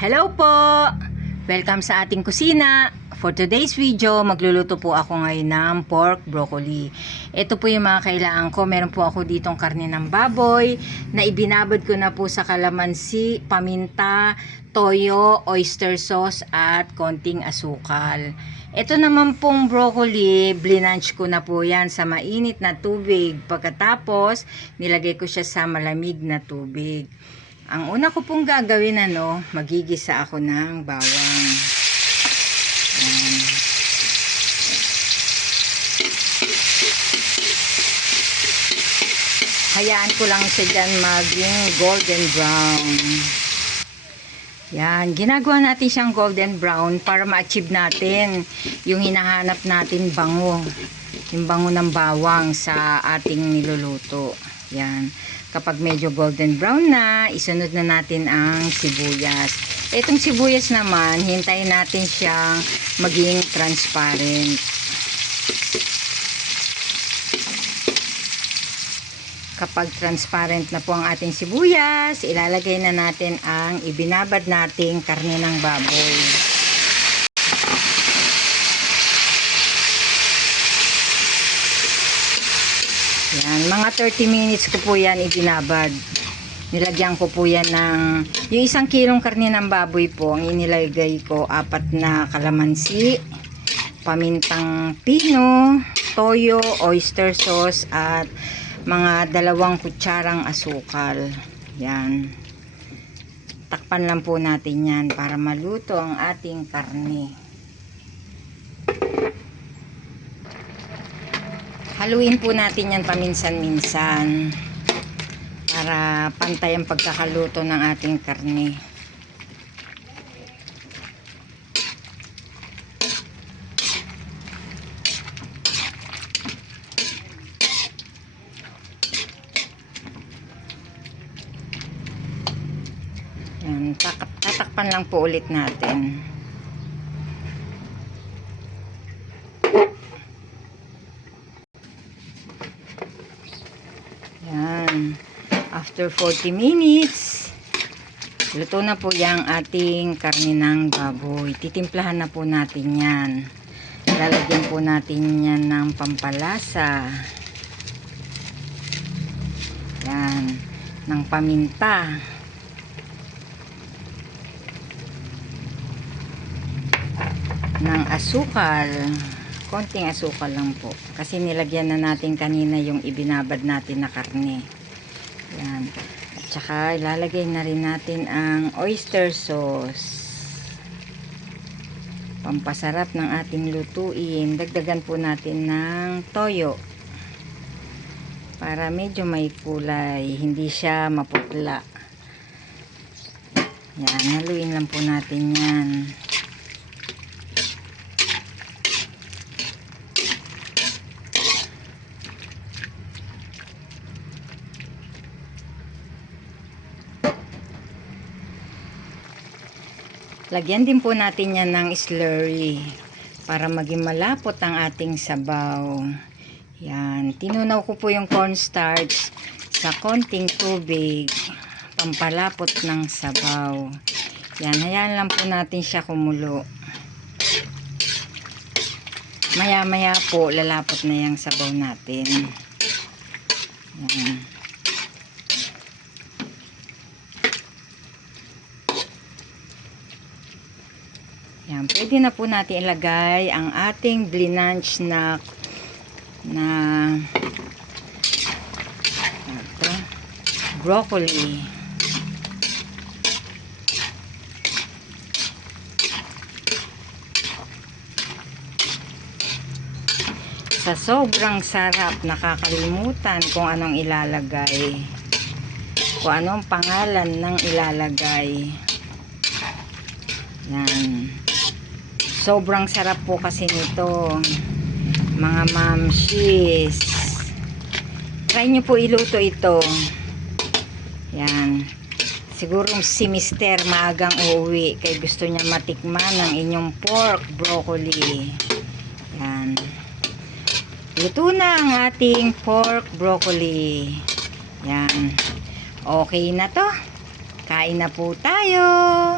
Hello po! Welcome sa ating kusina. For today's video, magluluto po ako ngayon ng pork broccoli. Ito po yung mga kailangan ko. Meron po ako ditong karne ng baboy na ibinabad ko na po sa kalamansi, paminta, toyo, oyster sauce at konting asukal. Ito naman pong broccoli, blinanch ko na po yan sa mainit na tubig. Pagkatapos, nilagay ko siya sa malamig na tubig. Ang una ko pong gagawin, magigisa ako ng bawang. Ayan. Hayaan ko lang siya dyan maging golden brown. Yan, ginagawa natin siyang golden brown para ma-achieve natin yung hinahanap natin bango. Yung bango ng bawang sa ating niluluto. Yan. Kapag medyo golden brown na, isunod na natin ang sibuyas. Itong sibuyas naman, hintayin natin siyang maging transparent. Kapag transparent na po ang ating sibuyas, ilalagay na natin ang ibinabad nating karne ng baboy. Yan, mga 30 minutes ko po yan ibinabad. Nilagyan ko po yan ng, yung 1 kilong karne ng baboy po, ang inilagay ko 4 na kalamansi, pamintang pino, toyo, oyster sauce, at mga 2 kutsarang asukal. Yan. Takpan lang po natin yan para maluto ang ating karne. Haluin po natin yan paminsan-minsan para pantay ang pagkakaluto ng ating karne. Yan, tatakpan lang po ulit natin. Yan. After 40 minutes, luto na po yung ating karne ng baboy. Titimplahan na po natin yan. Lalagyan po natin yan ng pampalasa. Yan. Ng paminta. Ng asukal. Konting asukal lang po. Kasi nilagyan na natin kanina yung ibinabad natin na karne. Yan. At saka ilalagay na rin natin ang oyster sauce. Pampasarap ng ating lutuin. Dagdagan po natin ng toyo. Para medyo may kulay. Hindi siya maputla. Yan. Haluin lang po natin yan. Lagyan din po natin yan ng slurry para maging malapot ang ating sabaw. Yan. Tinunaw ko po yung cornstarch sa konting tubig. Pampalapot ng sabaw. Yan. Hayaan lang po natin siya kumulo. Maya-maya po lalapot na yung sabaw natin. Yan. Yan, pwede na po natin ilagay ang ating blinanch na broccoli. Sa sobrang sarap, nakakalimutan kung anong ilalagay. Kung anong pangalan ng ilalagay. Yan. Sobrang sarap po kasi nito, mga mamshis. Try nyo po iluto ito. Yan. Siguro si Mister maagang uuwi kaya gusto niya matikman ang inyong pork broccoli. Yan. Luto na ang ating pork broccoli. Yan. Okay na to. Kain na po tayo.